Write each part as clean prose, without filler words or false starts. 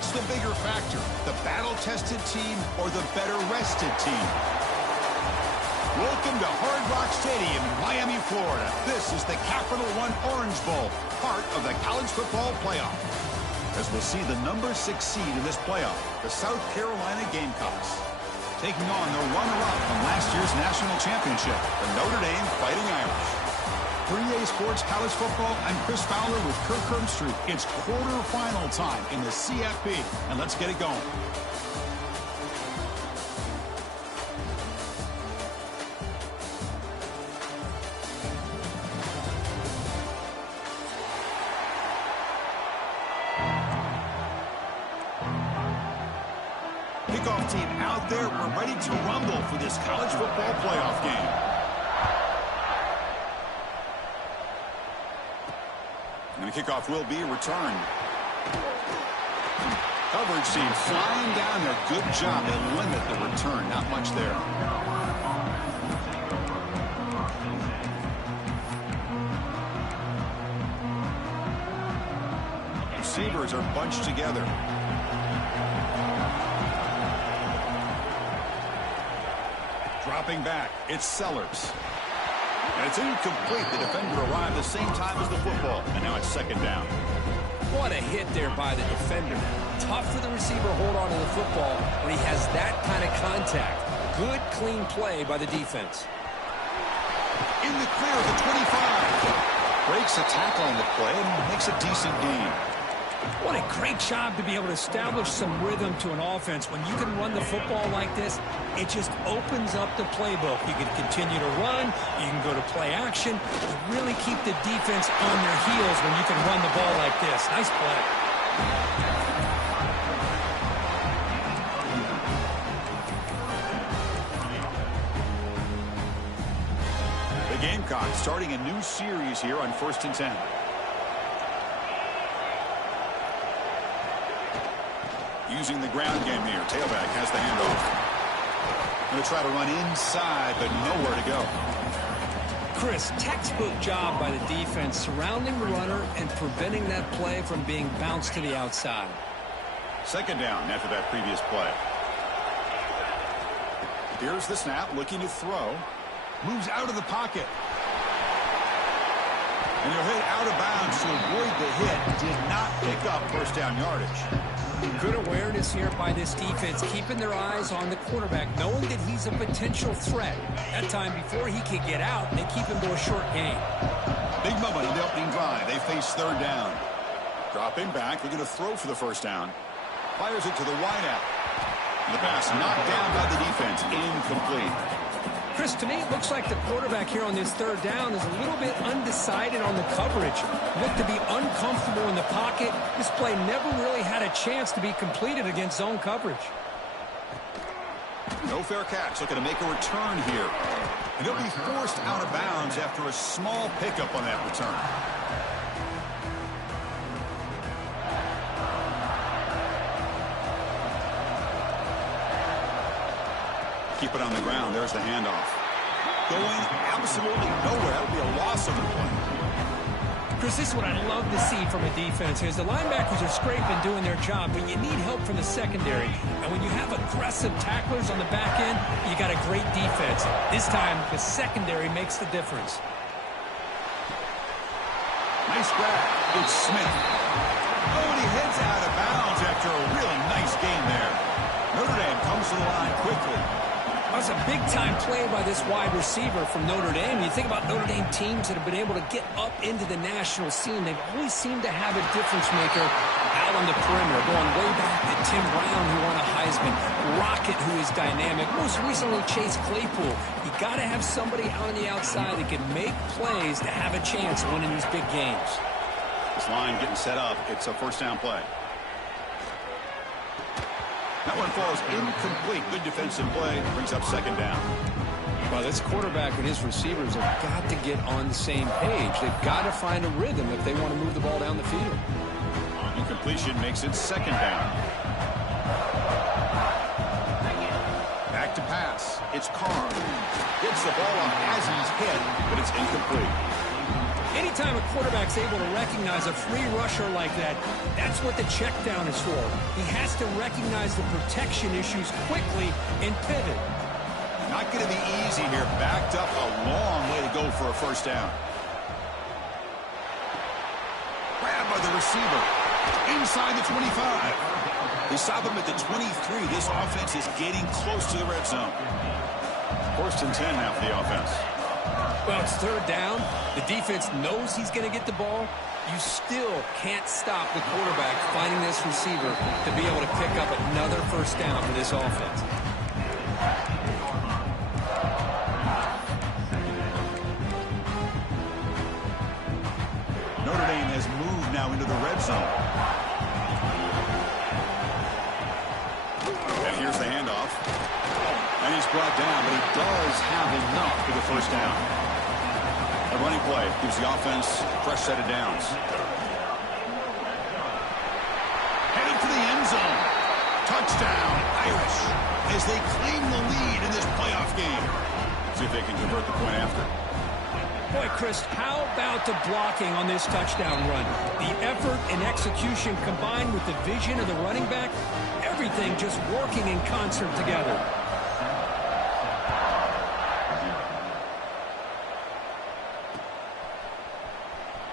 What's the bigger factor, the battle-tested team or the better-rested team? Welcome to Hard Rock Stadium in Miami, Florida. This is the Capital One Orange Bowl, part of the college football playoff. As we'll see the number 6 seed in this playoff, the South Carolina Gamecocks, taking on the runner-up from last year's national championship, the Notre Dame Fighting Irish. 3A Sports College Football, I'm Chris Fowler with Kirk Herbstreit. It's quarterfinal time in the CFP, and let's get it going. Kickoff team out there. We're ready to rumble for this college football playoff game. And the kickoff will be returned. Coverage team flying down there. Good job. They limit the return. Not much there. Receivers are bunched together. Dropping back, it's Sellers. And it's incomplete. The defender arrived the same time as the football. And now it's second down. What a hit there by the defender. Tough for the receiver to hold on to the football when he has that kind of contact. Good, clean play by the defense. In the clear of the 25. Breaks a tackle on the play and makes a decent gain. What a great job to be able to establish some rhythm to an offense. When you can run the football like this, it just opens up the playbook. You can continue to run. You can go to play action. You really keep the defense on their heels when you can run the ball like this. Nice play. The Gamecocks starting a new series here on 1st and 10. Using the ground game here. Tailback has the handoff. Going to try to run inside, but nowhere to go. Chris, textbook job by the defense surrounding the runner and preventing that play from being bounced to the outside. Second down after that previous play. Here's the snap, looking to throw. Moves out of the pocket. And he'll hit out of bounds to avoid the hit. Did not pick up first down yardage. Good awareness here by this defense, keeping their eyes on the quarterback, knowing that he's a potential threat. That time before he could get out, they keep him to a short gain. Big moment in the opening drive. They face third down. Dropping back, looking to throw for the first down. Fires it to the wideout. The pass knocked down by the defense. Incomplete. Chris, to me, it looks like the quarterback here on this third down is a little bit undecided on the coverage. Looked to be uncomfortable in the pocket. This play never really had a chance to be completed against zone coverage. No fair catch. Looking to make a return here. And he'll be forced out of bounds after a small pickup on that return. Keep it on the ground. There's the handoff. Going absolutely nowhere. That would be a loss on the play. Chris, this is what I love to see from a defense. Is the linebackers are scraping, doing their job, but you need help from the secondary. And when you have aggressive tacklers on the back end, you got a great defense. This time, the secondary makes the difference. Nice grab. It's Smith. Oh, and he heads out of bounds after a really nice game there. Notre Dame comes to the line quickly. That's a big-time play by this wide receiver from Notre Dame. You think about Notre Dame teams that have been able to get up into the national scene. They've always seemed to have a difference-maker out on the perimeter, going way back to Tim Brown, who won a Heisman, Rocket, who is dynamic, most recently Chase Claypool. You got to have somebody on the outside that can make plays to have a chance of winning these big games. This line getting set up. It's a first down play. That one falls incomplete. Good defensive play. Brings up second down. Well, this quarterback and his receivers have got to get on the same page. They've got to find a rhythm if they want to move the ball down the field. Incompletion makes it second down. Back to pass. It's Carr. Gets the ball off as he's hit, but it's incomplete. Anytime a quarterback's able to recognize a free rusher like that, that's what the check down is for. He has to recognize the protection issues quickly and pivot. Not going to be easy here. Backed up a long way to go for a first down. Grabbed by the receiver. Inside the 25. They stop him at the 23. This offense is getting close to the red zone. First and 10 now for the offense. Well, it's third down. The defense knows he's going to get the ball. You still can't stop the quarterback finding this receiver to be able to pick up another first down for this offense. Notre Dame has moved now into the red zone. And here's the handoff. And he's brought down, but he does have enough for the first down. A running play gives the offense a fresh set of downs. Headed for the end zone. Touchdown, Irish, as they claim the lead in this playoff game. See if they can convert the point after. Boy, Chris, how about the blocking on this touchdown run? The effort and execution combined with the vision of the running back, everything just working in concert together.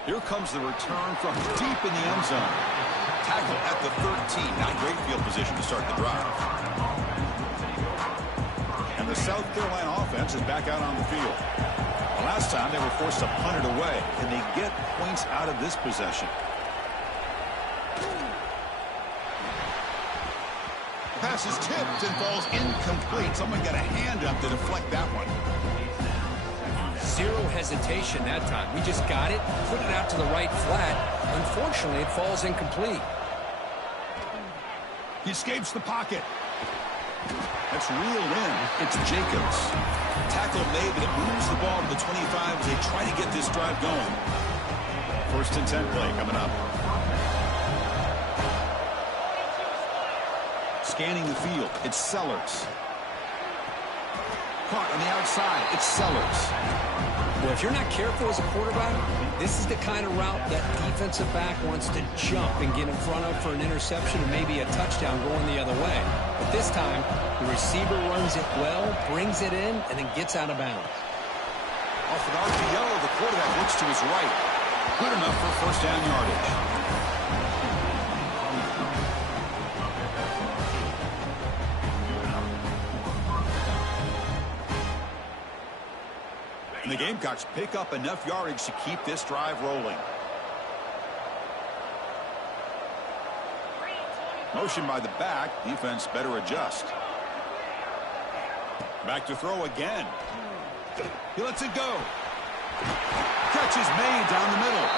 Here comes the return from deep in the end zone. Tackle at the 13. Not great field position to start the drive. And the South Carolina offense is back out on the field. The last time they were forced to punt it away. Can they get points out of this possession? Pass is tipped and falls incomplete. Someone got a hand up to deflect that one. Zero hesitation that time. We just got it, put it out to the right flat. Unfortunately, it falls incomplete. He escapes the pocket. That's reeled in. It's Jacobs. Tackle made, but it moves the ball to the 25 as they try to get this drive going. First and 10 play coming up. Scanning the field. It's Sellers. Caught on the outside. It's Sellers. Well, if you're not careful as a quarterback, this is the kind of route that defensive back wants to jump and get in front of for an interception and maybe a touchdown going the other way. But this time, the receiver runs it well, brings it in, and then gets out of bounds. Off an RPO, the quarterback looks to his right. Good enough for first down yardage. And the Gamecocks pick up enough yardage to keep this drive rolling. Motion by the back. Defense better adjust. Back to throw again. He lets it go. Catch is made down the middle.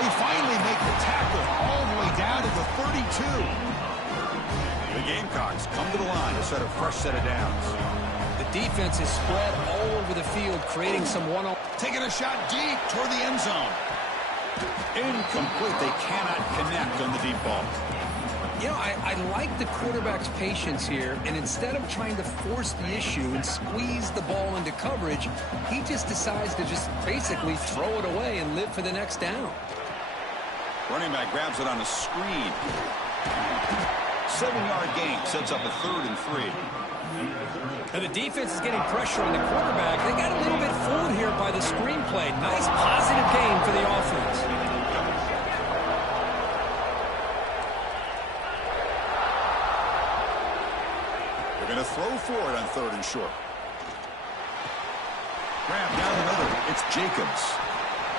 We finally make the tackle all the way down to the 32. The Gamecocks come to the line to set a fresh set of downs. The defense is spread all over the field, creating some one-on. Taking a shot deep toward the end zone. Incomplete. They cannot connect on the deep ball. You know, I like the quarterback's patience here, and instead of trying to force the issue and squeeze the ball into coverage, he just decides to just basically throw it away and live for the next down. Running back grabs it on a screen. 7-yard gain sets up a 3rd and 3. And the defense is getting pressure on the quarterback. They got a little bit fooled here by the screenplay. Nice positive gain for the offense. They're going to throw for it on 3rd and short. Grab down the middle. It's Jacobs.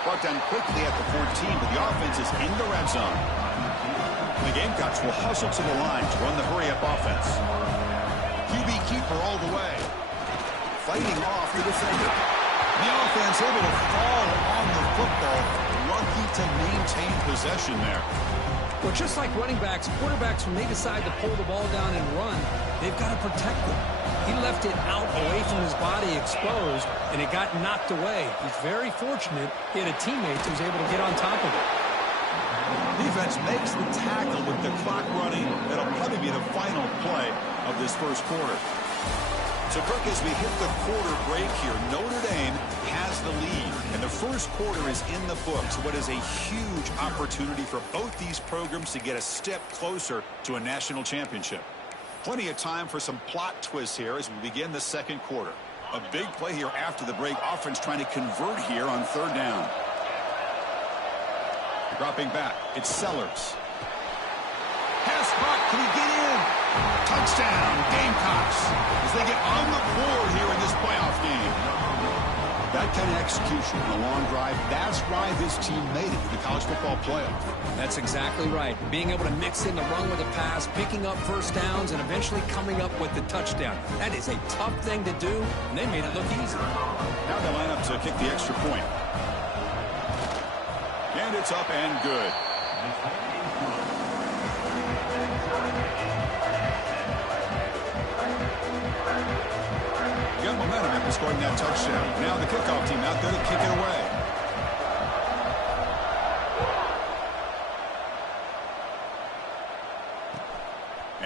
Brought down quickly at the 14, but the offense is in the red zone. The Gamecocks will hustle to the line to run the hurry-up offense. QB keeper all the way. Fighting off the defender. The offense able to fall on the football. Lucky to maintain possession there. Well, just like running backs, quarterbacks, when they decide to pull the ball down and run, they've got to protect them. He left it out away from his body exposed, and it got knocked away. He's very fortunate he had a teammate who was able to get on top of it. Defense makes the tackle with the clock running. That'll probably be the final play of this first quarter. So, Kirk, as we hit the quarter break here, Notre Dame has the lead, and the first quarter is in the books. What is a huge opportunity for both these programs to get a step closer to a national championship. Plenty of time for some plot twists here as we begin the second quarter. A big play here after the break. Offense trying to convert here on third down. Dropping back, it's Sellers. Pass caught, can he get in? Touchdown, Gamecocks, as they get on the board here in this playoff game. That kind of execution on a long drive, that's why this team made it to the college football playoff. That's exactly right. Being able to mix in the run with a pass, picking up first downs, and eventually coming up with the touchdown. That is a tough thing to do, and they made it look easy. Now they line up to kick the extra point. And it's up and good. Got momentum after scoring that touchdown. Now the kickoff team out there to kick it away.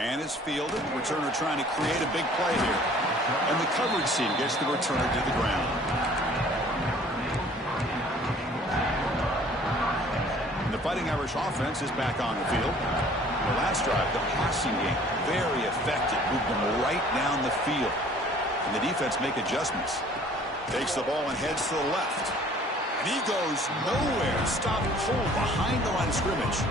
And it's fielded. Returner trying to create a big play here. And the coverage team gets the returner to the ground. The Fighting Irish offense is back on the field. The last drive, the passing game, very effective. Moved them right down the field. And the defense make adjustments. Takes the ball and heads to the left. And he goes nowhere. Stop cold behind the line of scrimmage.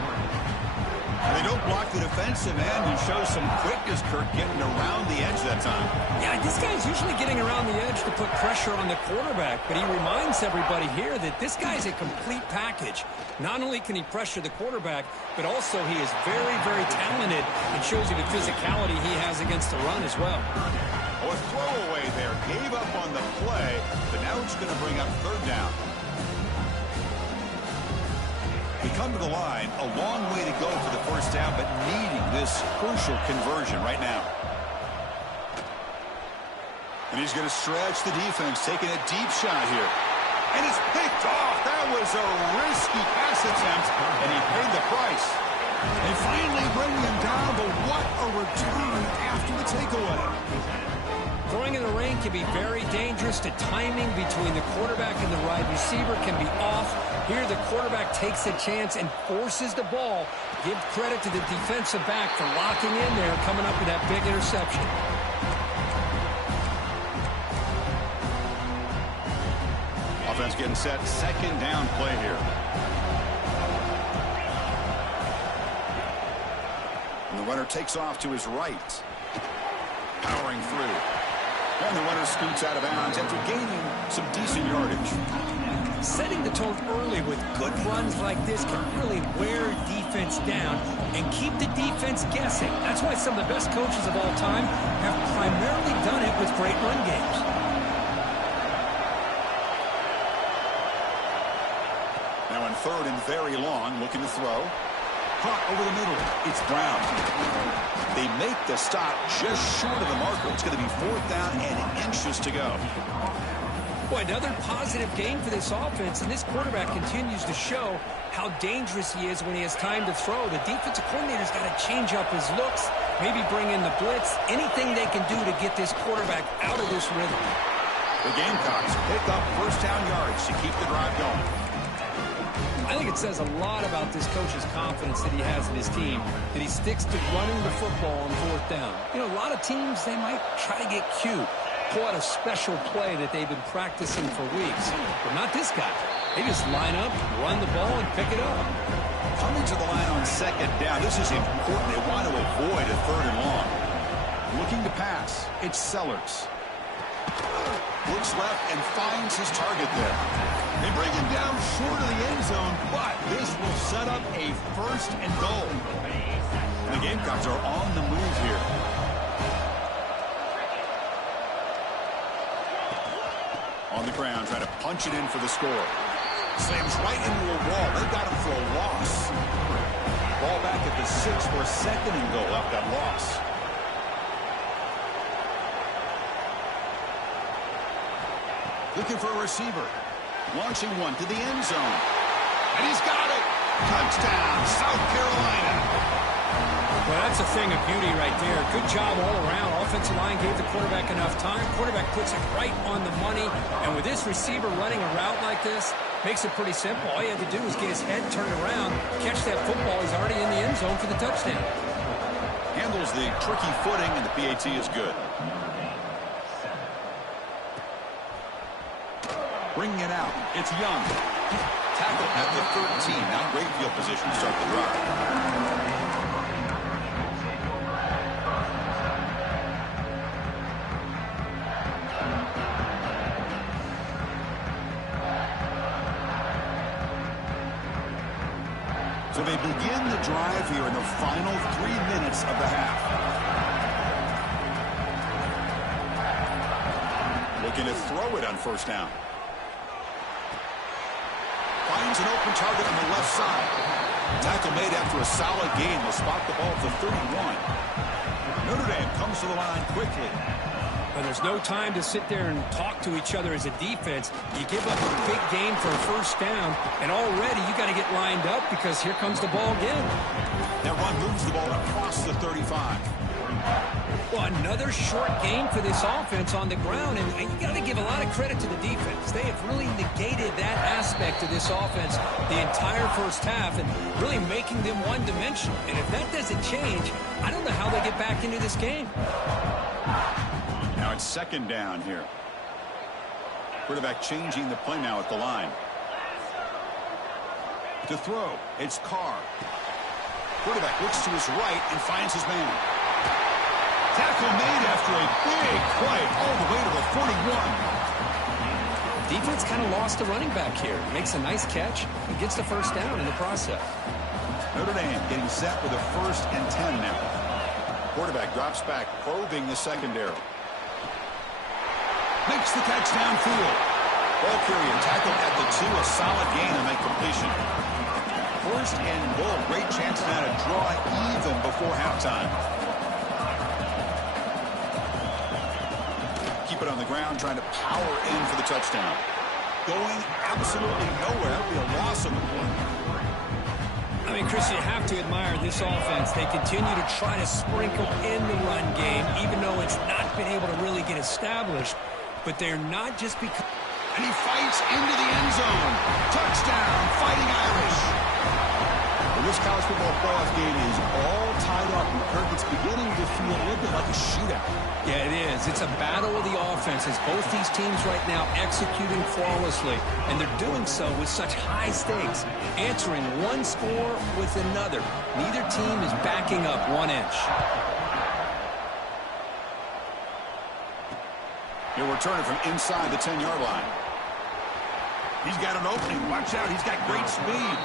And they don't block the defensive end. He shows some quickness, Kirk, getting around the edge that time. Yeah, this guy's usually getting around the edge to put pressure on the quarterback, but he reminds everybody here that this guy's a complete package. Not only can he pressure the quarterback, but also he is very, very talented and shows you the physicality he has against the run as well. A throwaway there. Gave up on the play, but now it's going to bring up third down. We come to the line, a long way to go for the first down, but needing this crucial conversion right now. And he's going to stretch the defense, taking a deep shot here. And it's picked off. That was a risky pass attempt, and he paid the price. They finally bring him down, but what a return after the takeaway. Throwing in the rain can be very dangerous. The timing between the quarterback and the wide receiver can be off. Here the quarterback takes a chance and forces the ball. Give credit to the defensive back for locking in there, coming up with that big interception. Offense getting set. Second down play here. And the runner takes off to his right. Powering through. And the runner scoots out of bounds after gaining some decent yardage. Setting the tone early with good runs like this can really wear defense down and keep the defense guessing. That's why some of the best coaches of all time have primarily done it with great run games. Now in third and very long, looking to throw. Caught over the middle. It's Brown. They make the stop just short of the Marko. It's going to be fourth down and inches to go. Boy, another positive game for this offense, and this quarterback continues to show how dangerous he is when he has time to throw. The defensive coordinator's got to change up his looks, maybe bring in the blitz, anything they can do to get this quarterback out of this rhythm. The Gamecocks pick up first down yards to keep the drive going. I think it says a lot about this coach's confidence that he has in his team, that he sticks to running the football on fourth down. You know, a lot of teams, they might try to get cute, pull out a special play that they've been practicing for weeks. But not this guy. They just line up, run the ball, and pick it up. Coming to the line on second down. This is important. They want to avoid a third and long. Looking to pass. It's Sellers. Looks left and finds his target there. They bring him down short of the end zone, but this will set up a first and goal. And the Gamecocks are on the move here. On the ground, trying to punch it in for the score. Slams right into a wall. They got him for a loss. Ball back at the 6 for a second and goal after that loss. Looking for a receiver. Launching one to the end zone. And he's got it. Touchdown, South Carolina. Well, that's a thing of beauty right there. Good job all around. Offensive line gave the quarterback enough time. Quarterback puts it right on the money. And with this receiver running a route like this, makes it pretty simple. All you have to do is get his head turned around, catch that football. He's already in the end zone for the touchdown. Handles the tricky footing, and the PAT is good. Bringing it out. It's Young. Tackle at the 13. Now great field position to start the drive. So they begin the drive here in the final 3 minutes of the half. Looking to throw it on first down. Finds an open target on the left side. Tackle made after a solid gain. Will spot the ball at the 31. Notre Dame comes to the line quickly. Well, there's no time to sit there and talk to each other as a defense. You give up a big gain for a first down, and already you got to get lined up because here comes the ball again. That run moves the ball across the 35. Well, another short gain for this offense on the ground, and you got to give a lot of credit to the defense. They have really negated that aspect of this offense the entire first half and really making them one-dimensional. And if that doesn't change, I don't know how they get back into this game. Now it's second down here. Quarterback changing the play now at the line. To throw, it's Carr. Quarterback looks to his right and finds his man. Tackle made after a big play all the way to the 41. Defense kind of lost the running back here. Makes a nice catch and gets the first down in the process. Notre Dame getting set with a 1st and 10 now. Quarterback drops back, probing the secondary. Makes the catch downfield. Ball carrier tackled at the 2. A solid gain on that completion. 1st and goal. Great chance now to draw even before halftime. Keep it on the ground, trying to power in for the touchdown. Going absolutely nowhere. That would be a loss on the play. I mean, Chris, you have to admire this offense. They continue to try to sprinkle in the run game, even though it's not been able to really get established. But they're not just because... And he fights into the end zone. Touchdown, Fighting Irish. Well, this college football playoff game is all tied up. And Kirk, it's beginning to feel a little bit like a shootout. Yeah, it is. It's a battle of the offenses. Both these teams right now executing flawlessly. And they're doing so with such high stakes. Answering one score with another. Neither team is backing up 1 inch. He'll return it from inside the 10-yard line. He's got an opening. Watch out. He's got great speed.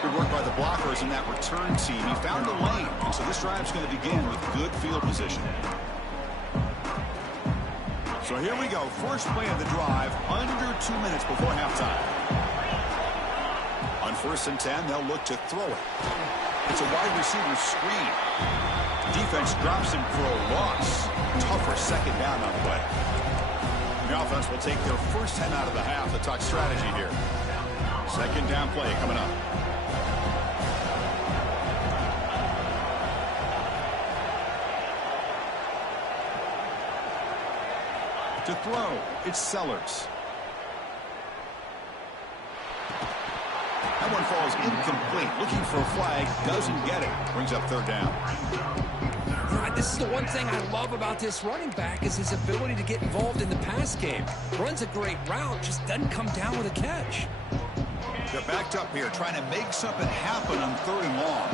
Good work by the blockers in that return team. He found a lane. And so this drive's going to begin with good field position. So here we go. First play of the drive, under 2 minutes before halftime. On 1st and 10, they'll look to throw it. It's a wide receiver screen. Defense drops him for a loss. Tougher second down on the way. The offense will take their first 10 out of the half to talk strategy here. Second down play coming up. To throw, it's Sellers. That one falls incomplete. Looking for a flag, doesn't get it. Brings up 3rd down. This is the one thing I love about this running back is his ability to get involved in the pass game. Runs a great route, just doesn't come down with a catch. They're backed up here, trying to make something happen on 3rd and long.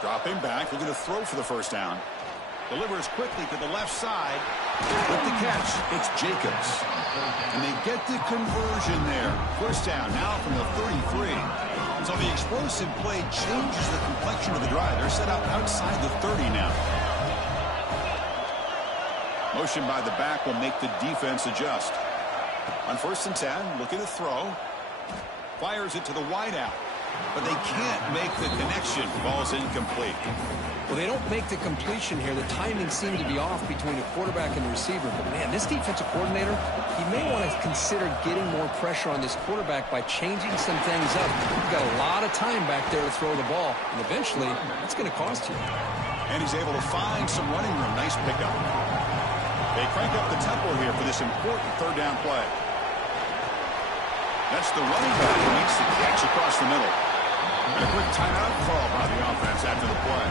Dropping back, looking to throw for the first down. Delivers quickly to the left side. With the catch, it's Jacobs. And they get the conversion there. First down now from the 33. So the explosive play changes the complexion of the drive. They're set up outside the 30 now. Motion by the back will make the defense adjust. On 1st and 10, looking to throw. Fires it to the wideout. but they can't make the connection. Ball's incomplete. Well, they don't make the completion here. The timing seemed to be off between a quarterback and the receiver. But, man, this defensive coordinator, he may want to consider getting more pressure on this quarterback by changing some things up. You've got a lot of time back there to throw the ball, and eventually that's going to cost you. And he's able to find some running room. Nice pickup. They crank up the tempo here for this important third down play. That's the running back who makes the catch across the middle. And a quick timeout call by the offense after the play.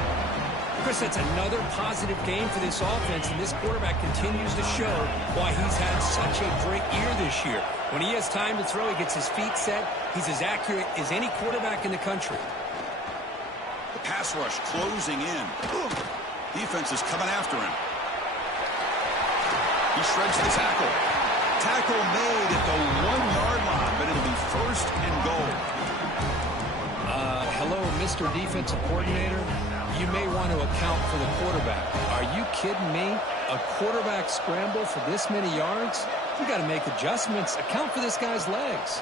Chris, that's another positive game for this offense, and this quarterback continues to show why he's had such a great year this year. When he has time to throw, he gets his feet set. He's as accurate as any quarterback in the country. The pass rush closing in. Defense is coming after him. He shreds the tackle. Tackle made at the 1-yard line, but it'll be first and goal. Hello, Mr. Defensive Coordinator. You may want to account for the quarterback. Are you kidding me? A quarterback scramble for this many yards? You got to make adjustments. Account for this guy's legs.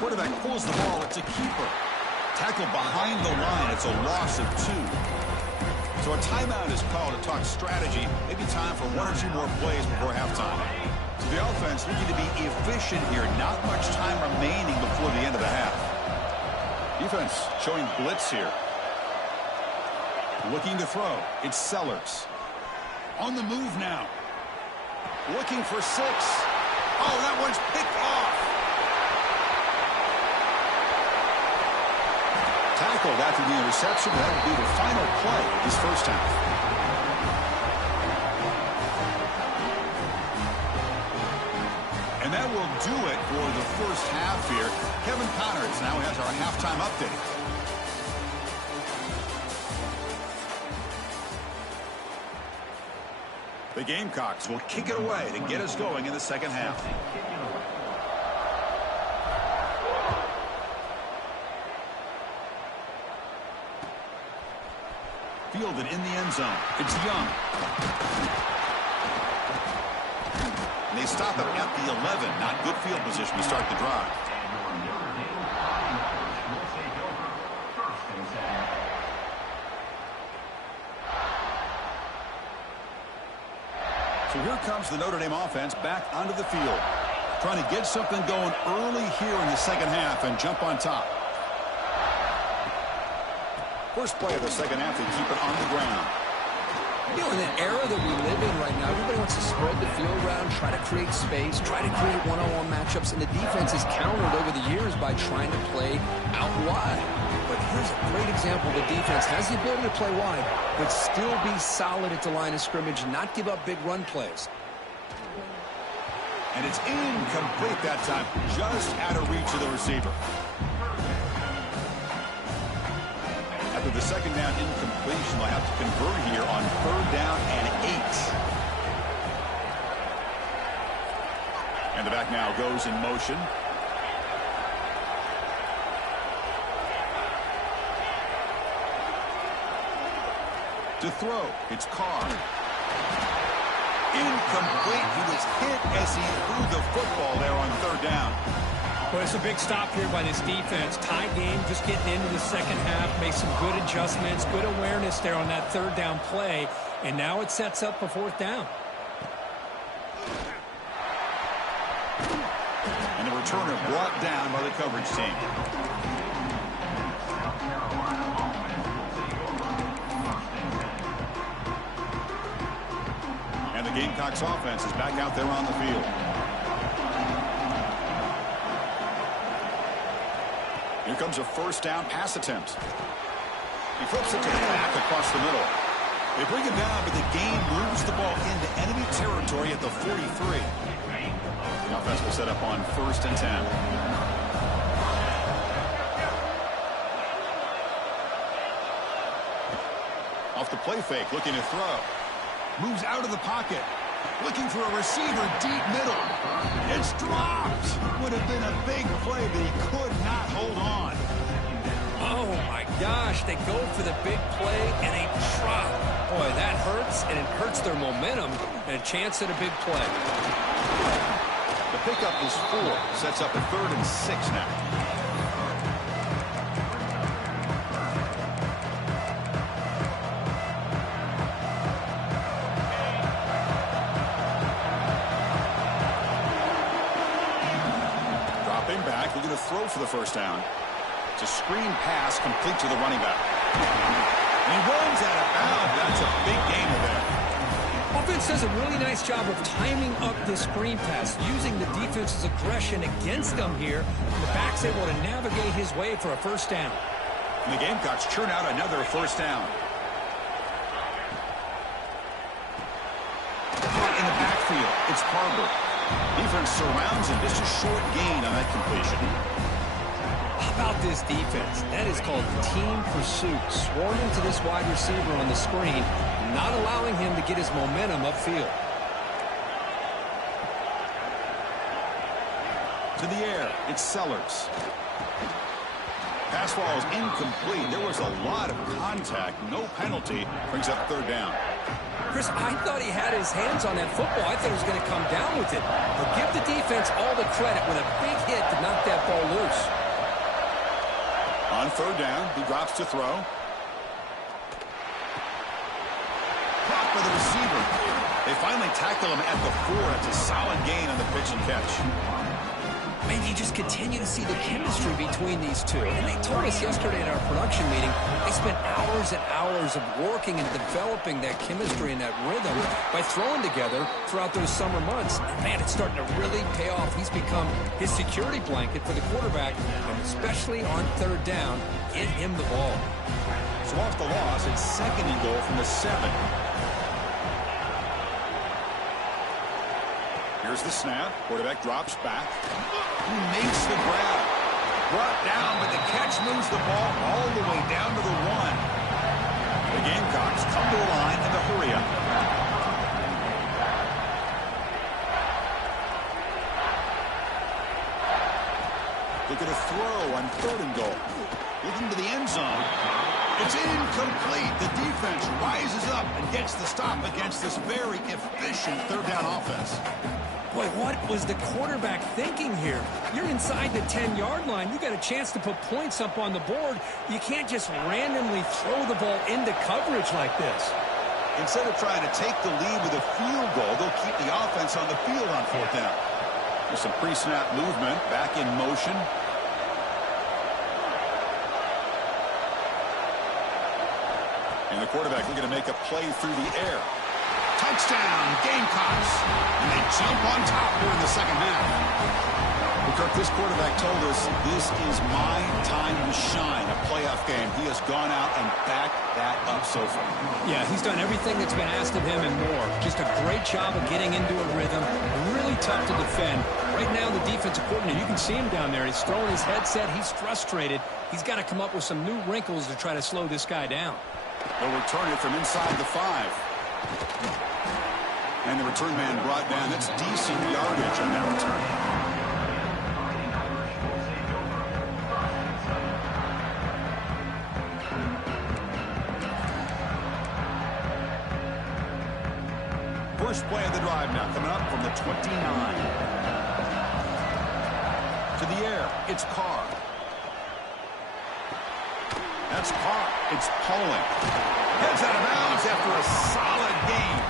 Quarterback pulls the ball. It's a keeper. Tackle behind the line. It's a loss of 2. So a timeout is called to talk strategy. Maybe time for 1 or 2 more plays before halftime. So the offense looking to be efficient here. Not much time remaining before the end of the half. Defense showing blitz here. Looking to throw. It's Sellers. On the move now. Looking for 6. Oh, that one's picked off. Tackled after the interception. That will be the final play of this first half. And that will do it for the first half here. Kevin Connors now has our halftime update. The Gamecocks will kick it away to get us going in the second half. Fielded in the end zone. It's Young. And they stop it at the 11. Not good field position to start the drive. So here comes the Notre Dame offense back onto the field. Trying to get something going early here in the second half and jump on top. First play of the second half, they keep it on the ground. You know, in the era that we live in right now, everybody wants to spread the field around, try to create space, try to create one-on-one matchups, and the defense is countered over the years by trying to play out wide. But here's a great example. The defense has the ability to play wide, but still be solid at the line of scrimmage and not give up big run plays. And it's incomplete that time, just out of reach of the receiver. After the second down incompletion, they'll have to convert here on 3rd down and 8. And the back now goes in motion. To throw, it's Carr. Incomplete. He was hit as he threw the football there on 3rd down. Well, it's a big stop here by this defense. Tie game, just getting into the second half, made some good adjustments, good awareness there on that 3rd down play, and now it sets up a 4th down. And the returner brought down by the coverage team. And the Gamecocks offense is back out there on the field. Here comes a 1st down pass attempt. He flips it to the back across the middle. They bring him down, but the game moves the ball into enemy territory at the 43. The offense will set up on 1st and 10. Off the play fake, looking to throw. Moves out of the pocket. Looking for a receiver deep middle. It's dropped. Would have been a big play, but he could not hold on. Oh, my gosh. They go for the big play, and they drop. Boy, that hurts, and it hurts their momentum and a chance at a big play. The pickup is 4. Sets up a 3rd and 6 now. for the first down. It's a screen pass complete to the running back. He runs out of bounds. That's a big gain there. Offense does a really nice job of timing up this screen pass, using the defense's aggression against them here. And the back's able to navigate his way for a first down. And the Gamecocks churn out another first down. Caught in the backfield, it's Harbor. Defense surrounds him. Just a short gain on that completion. How about this defense? That is called team pursuit. Swarming to this wide receiver on the screen, not allowing him to get his momentum upfield. To the air, it's Sellers. Pass ball is incomplete. There was a lot of contact. No penalty. Brings up third down. Chris, I thought he had his hands on that football. I thought he was going to come down with it. But give the defense all the credit with a big hit to knock that ball loose. On third down, he drops to throw. Blocked by the receiver. They finally tackle him at the 4. That's a solid gain on the pitch and catch. Man, you just continue to see the chemistry between these two. And they told us yesterday in our production meeting, they spent hours and hours of working and developing that chemistry and that rhythm by throwing together throughout those summer months. And man, it's starting to really pay off. He's become his security blanket for the quarterback, and especially on third down, get him the ball. So off the loss, it's second and goal from the 7. Here's the snap. Quarterback drops back. He makes the grab. Brought down, but the catch moves the ball all the way down to the 1. The Gamecocks come to the line in the hurry up. Look at a throw on third and goal. Looking to the end zone. It's incomplete. The defense rises up and gets the stop against this very efficient third down offense. Boy, what was the quarterback thinking here? You're inside the 10-yard line. You got a chance to put points up on the board. You can't just randomly throw the ball into coverage like this. Instead of trying to take the lead with a field goal, they'll keep the offense on the field on fourth down. There's some pre-snap movement, back in motion. And the quarterback looking to make a play through the air. Touchdown, Gamecocks. And they jump on top here in the second half. Well, Kirk, this quarterback told us this is my time to shine, a playoff game. He has gone out and backed that up so far. Yeah, he's done everything that's been asked of him and more. Just a great job of getting into a rhythm. Really tough to defend. Right now, the defensive coordinator, you can see him down there. He's throwing his headset. He's frustrated. He's got to come up with some new wrinkles to try to slow this guy down. They'll return it from inside the 5. And the return man brought down. That's decent yardage on that return. First play of the drive now coming up from the 29. To the air, it's Carr. That's Carr. It's Poling. Heads out of bounds after a solid gain.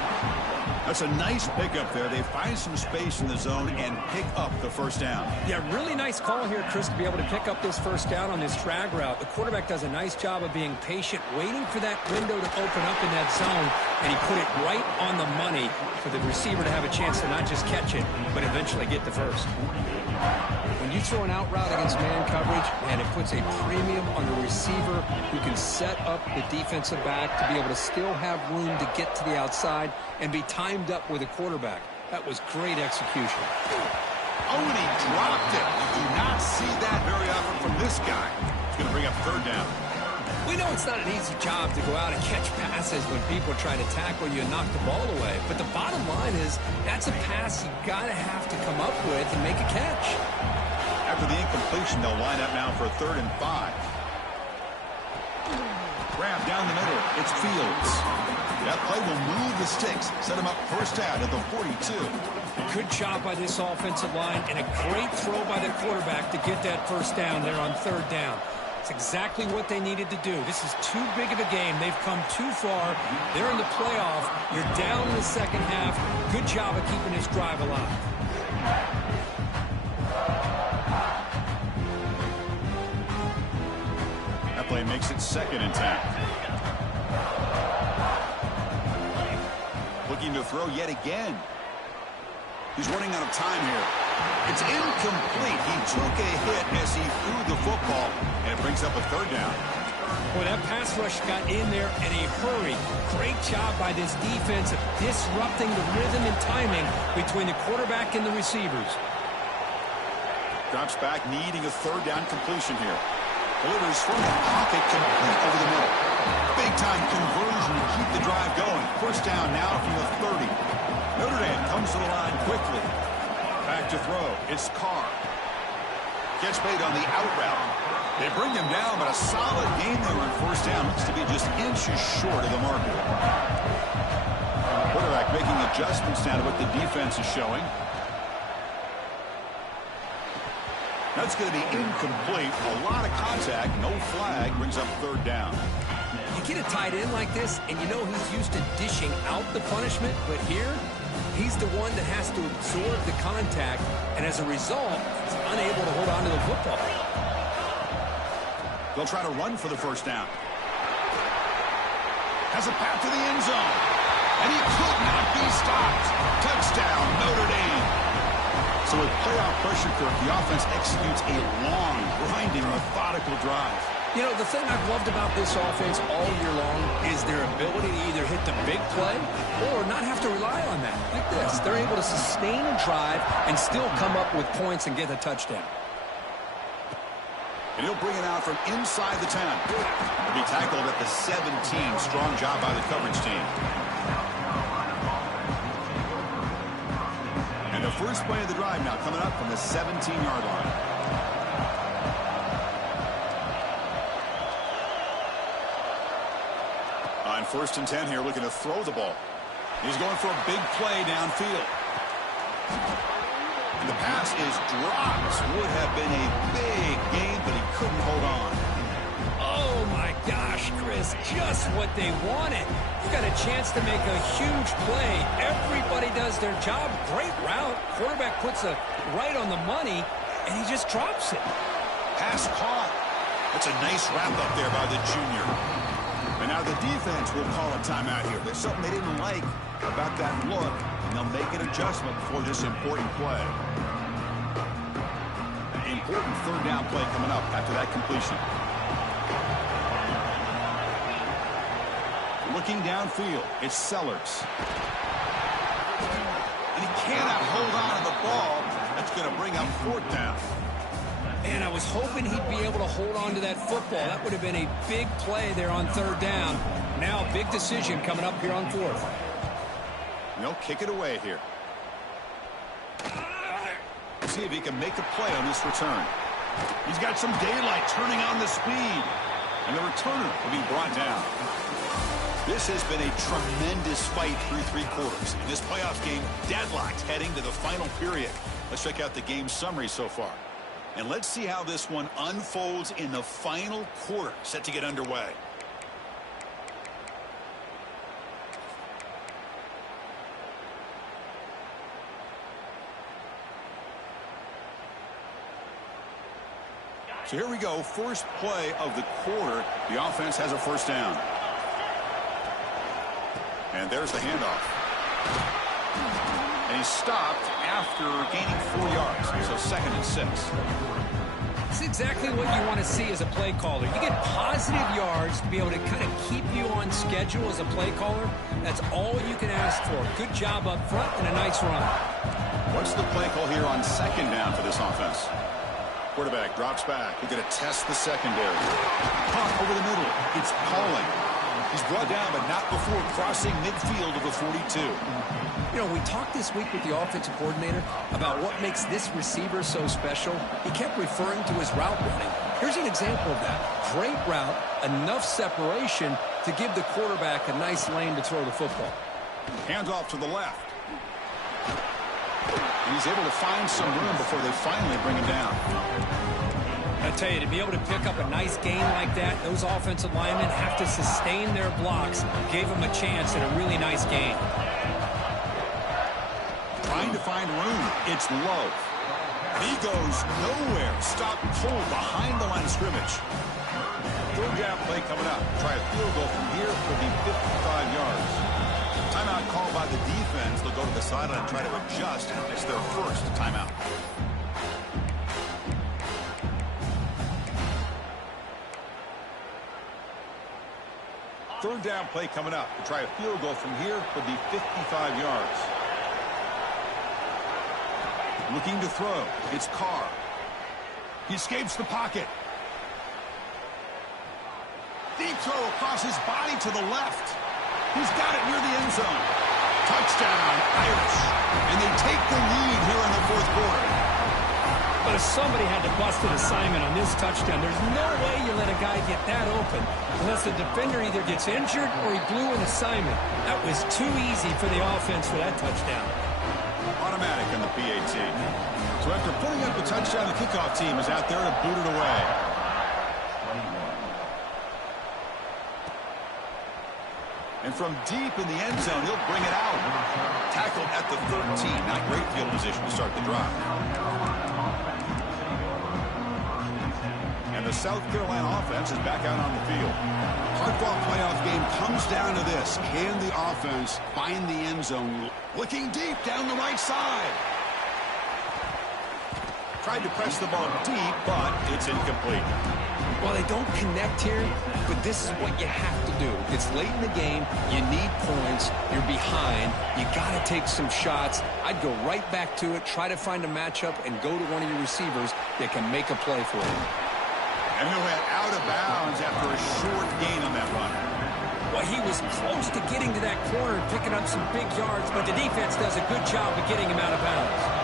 That's a nice pickup there. They find some space in the zone and pick up the first down. Yeah, really nice call here, Chris, to be able to pick up this first down on this drag route. The quarterback does a nice job of being patient, waiting for that window to open up in that zone, and he put it right on the money for the receiver to have a chance to not just catch it, but eventually get the first. When you throw an out route against man coverage, and it puts a premium on the receiver who can set up the defensive back to be able to still have room to get to the outside and be timed up with a quarterback. That was great execution. Oh, and he dropped it. You do not see that very often from this guy. He's going to bring up third down. We know it's not an easy job to go out and catch passes when people try to tackle you and knock the ball away. But the bottom line is that's a pass you got to have to come up with and make a catch. After the incompletion, they'll line up now for 3rd and 5. Grab down the middle. It's Fields. That play will move the sticks, set him up first down at the 42. Good job by this offensive line and a great throw by the quarterback to get that first down there on 3rd down. It's exactly what they needed to do. This is too big of a game. They've come too far. They're in the playoff. You're down in the second half. Good job of keeping this drive alive. play makes it 2nd and 10. Looking to throw yet again. He's running out of time here. It's incomplete. He took a hit as he threw the football, and it brings up a 3rd down. Boy, that pass rush got in there in a hurry. Great job by this defense of disrupting the rhythm and timing between the quarterback and the receivers. Drops back, needing a 3rd down completion here. Delivers from the pocket, complete over the middle. Big-time conversion to keep the drive going. 1st down now from the 30. Notre Dame comes to the line quickly. Back to throw. It's Carr. Gets made on the out route. They bring him down, but a solid gain there on 1st down. Looks to be just inches short of the Marko. Quarterback making adjustments now to what the defense is showing. That's going to be incomplete. A lot of contact. No flag. Brings up 3rd down. You get a tight end like this, and you know he's used to dishing out the punishment, but here, he's the one that has to absorb the contact, and as a result, he's unable to hold on to the football. They'll try to run for the 1st down. Has a path to the end zone. And he could not be stopped. Touchdown, Notre Dame. So with playoff pressure, Kirk, the offense executes a long, grinding, methodical drive. You know, the thing I've loved about this offense all year long is their ability to either hit the big play or not have to rely on that. Like this, they're able to sustain a drive and still come up with points and get a touchdown. And he'll bring it out from inside the 10. He'll be tackled at the 17. Strong job by the coverage team. And the first play of the drive now coming up from the 17-yard line. On 1st and 10 here, looking to throw the ball. He's going for a big play downfield. And the pass is dropped. Would have been a big gain, but he couldn't hold on. Oh, my gosh, Chris, just what they wanted. You've got a chance to make a huge play. Everybody does their job. Great route. Quarterback puts it right on the money, and he just drops it. Pass caught. That's a nice wrap up there by the junior. And now the defense will call a timeout here. There's something they didn't like about that look, and they'll make an adjustment for this important play. An important 3rd down play coming up after that completion. Looking downfield, it's Sellers. And he cannot hold on to the ball. That's going to bring up 4th down. Man, I was hoping he'd be able to hold on to that football. That would have been a big play there on 3rd down. Now, big decision coming up here on 4th. They'll kick it away here. See if he can make a play on this return. He's got some daylight turning on the speed. And the returner will be brought down. This has been a tremendous fight through 3 quarters. In this playoff game, deadlocked heading to the final period. Let's check out the game summary so far. And let's see how this one unfolds in the final quarter, set to get underway. So here we go, first play of the quarter. The offense has a 1st down. And there's the handoff. And he's stopped after gaining 4 yards. So 2nd and 6. It's exactly what you want to see as a play caller. You get positive yards to be able to kind of keep you on schedule as a play caller. That's all you can ask for. Good job up front and a nice run. What's the play call here on 2nd down for this offense? Quarterback drops back. We're going to test the secondary. Punt over the middle. It's calling. He's brought down, but not before crossing midfield of the 42. You know, we talked this week with the offensive coordinator about what makes this receiver so special. He kept referring to his route running. Here's an example of that. Great route, enough separation to give the quarterback a nice lane to throw the football. Hands off to the left. And he's able to find some room before they finally bring him down. I tell you, to be able to pick up a nice gain like that, those offensive linemen have to sustain their blocks. Gave him a chance at a really nice gain. Trying to find room. It's low. He goes nowhere. Stop pull behind the line of scrimmage. Third down play coming up. Try a field goal from here. Could be 55 yards. Timeout called by the defense. They'll go to the sideline and try to adjust. It's their first timeout. Third down play coming up. To try a field goal from here could be 55 yards. Looking to throw. It's Carr. He escapes the pocket. Deep throw across his body to the left. He's got it near the end zone. Touchdown, Irish. And they take the lead here in the fourth quarter. But if somebody had to bust an assignment on this touchdown, there's no way you let a guy get that open unless the defender either gets injured or he blew an assignment. That was too easy for the offense for that touchdown. Automatic on the PAT. So after putting up a touchdown, the kickoff team is out there to boot it away. And from deep in the end zone, he'll bring it out. Tackled at the 13. Not great field position to start the drive. And the South Carolina offense is back out on the field. Hard-fought playoff game comes down to this. Can the offense find the end zone? Looking deep down the right side. Tried to press the ball deep, but it's incomplete. Well, they don't connect here, but this is what you have to do. It's late in the game. You need points. You're behind. You got to take some shots. I'd go right back to it, try to find a matchup, and go to one of your receivers that can make a play for you. And he'll head out of bounds after a short gain on that run. Well, he was close to getting to that corner and picking up some big yards, but the defense does a good job of getting him out of bounds.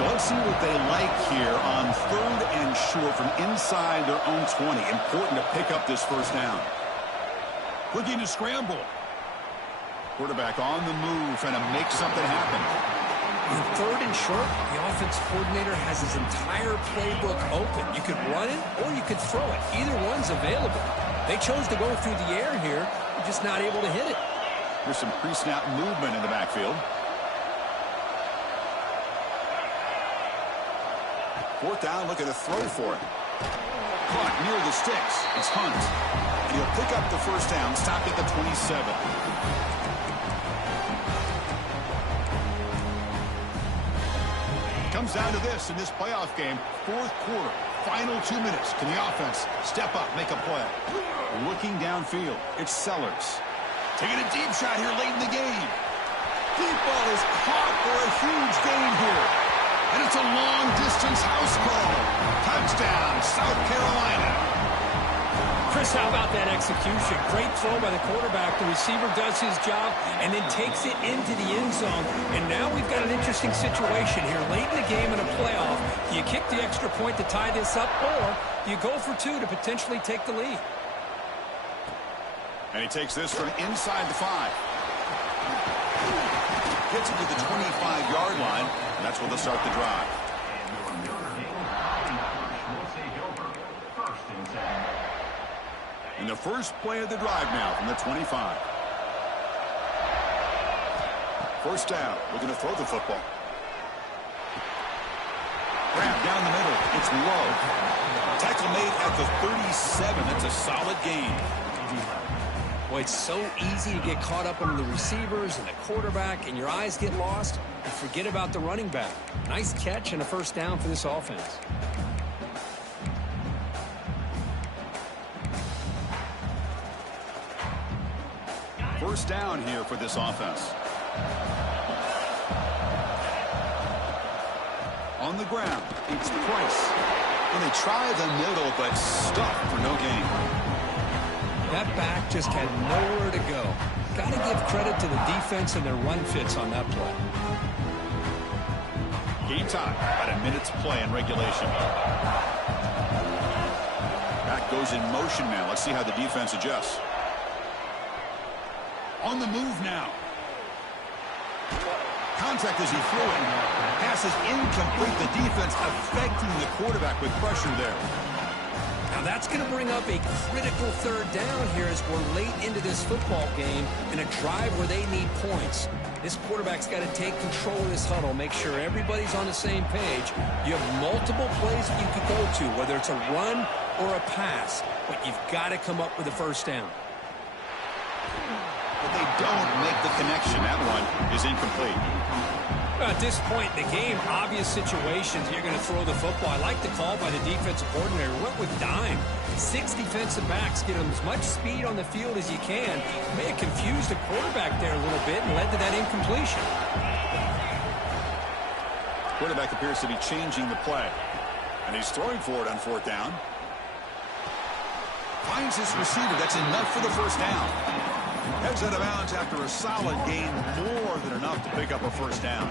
So let's see what they like here on third and short from inside their own 20. Important to pick up this first down. Looking to scramble. Quarterback on the move, trying to make something happen. In third and short, the offense coordinator has his entire playbook open. You could run it or you could throw it. Either one's available. They chose to go through the air here. They're just not able to hit it. There's some pre-snap movement in the backfield. Fourth down, looking to throw for it. Caught near the sticks. It's Hunt. And he'll pick up the first down, stopped at the 27. Comes down to this in this playoff game. Fourth quarter, final 2 minutes. Can the offense step up, make a play? Looking downfield, it's Sellers. Taking a deep shot here late in the game. Deep ball is caught for a huge gain here. And it's a long-distance house call. Touchdown, South Carolina. Chris, how about that execution? Great throw by the quarterback. The receiver does his job and then takes it into the end zone. And now we've got an interesting situation here. Late in the game in a playoff, do you kick the extra point to tie this up, or do you go for two to potentially take the lead? And he takes this from inside the 5. Gets it to the 25-yard line, and that's where they'll start the drive. And the first play of the drive now from the 25. First down, looking to throw the football. Grab down the middle, it's low. Tackle made at the 37, that's a solid gain. Boy, it's so easy to get caught up on the receivers and the quarterback, and your eyes get lost, and forget about the running back. Nice catch and a first down for this offense. First down here for this offense. On the ground, it's Price. And they try the middle, but stuck for no gain. That back just had nowhere to go. Got to give credit to the defense and their run fits on that play. Game time, about a minute's play in regulation. Back goes in motion now. Let's see how the defense adjusts. On the move now. Contact as he threw it. Pass is incomplete. The defense affecting the quarterback with pressure there. Now that's going to bring up a critical third down here as we're late into this football game in a drive where they need points. This quarterback's got to take control of this huddle, make sure everybody's on the same page. You have multiple plays that you could go to, whether it's a run or a pass. but you've got to come up with a first down. But they don't make the connection. That one is incomplete. At this point in the game, obvious situations, you're going to throw the football. I like the call by the defensive coordinator. Went with dime. 6 defensive backs get them as much speed on the field as you can. May have confused the quarterback there a little bit and led to that incompletion. Quarterback appears to be changing the play. And he's throwing for it on 4th down. Finds his receiver. That's enough for the first down. Heads out of bounds after a solid gain, more than enough to pick up a first down.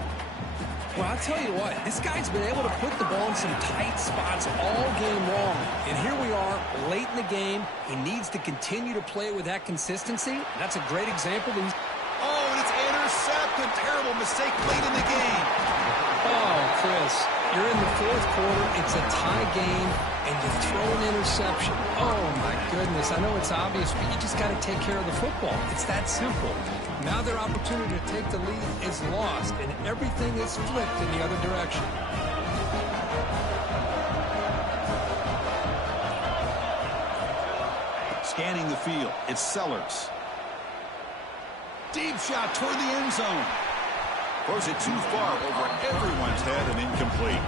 Well, I'll tell you what, this guy's been able to put the ball in some tight spots all game long. And here we are, late in the game. He needs to continue to play with that consistency. That's a great example. Oh, and it's intercepted. Terrible mistake late in the game. Oh, Chris, you're in the 4th quarter. It's a tie game, and you throw an interception. Oh, my goodness. I know it's obvious, but you just got to take care of the football. It's that simple. Now their opportunity to take the lead is lost, and everything is flipped in the other direction. Scanning the field, it's Sellers. Deep shot toward the end zone. Throws it too far over everyone's head and incomplete.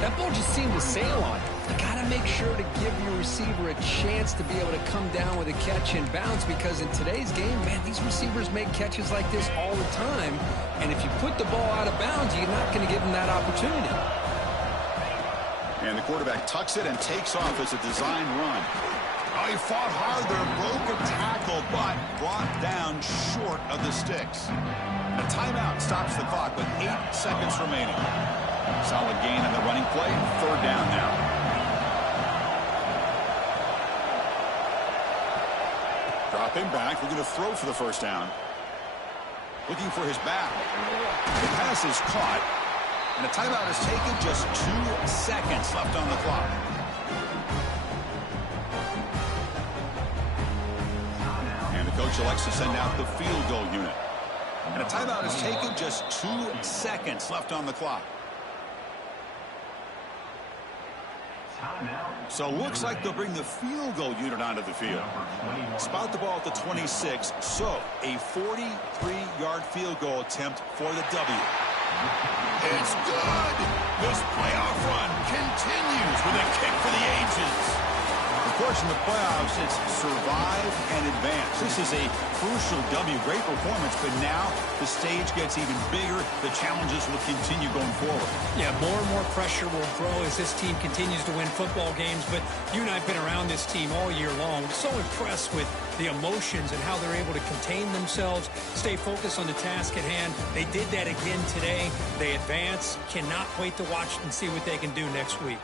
That ball just seemed to sail on it. You got to make sure to give your receiver a chance to be able to come down with a catch and bounce, because in today's game, man, these receivers make catches like this all the time. And if you put the ball out of bounds, you're not going to give them that opportunity. And the quarterback tucks it and takes off as a design run. Oh, he fought hard there, broke a tackle, but brought down short of the sticks. A timeout stops the clock with 8 seconds remaining. Solid gain on the running play. 3rd down now. Dropping back, looking to throw for the first down. Looking for his back. The pass is caught, and a timeout is taken. Just 2 seconds left on the clock. And the coach elects to send out the field goal unit. And a timeout is taken. Just 2 seconds left on the clock. So looks like they'll bring the field goal unit onto the field. Spot the ball at the 26. So a 43-yard field goal attempt for the W. It's good. This playoff run continues with a kick for the ages. Of course, in the playoffs, it's survive and advance. This is a crucial W. Great performance, but now the stage gets even bigger. The challenges will continue going forward. Yeah, more and more pressure will grow as this team continues to win football games. But you and I have been around this team all year long. So impressed with the emotions and how they're able to contain themselves, stay focused on the task at hand. They did that again today. They advance. Cannot wait to watch and see what they can do next week.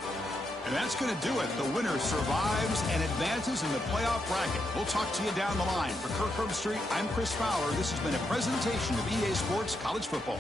And that's going to do it. The winner survives and advances in the playoff bracket. We'll talk to you down the line. For Kirk Herbstreit, I'm Chris Fowler. This has been a presentation of EA Sports College Football.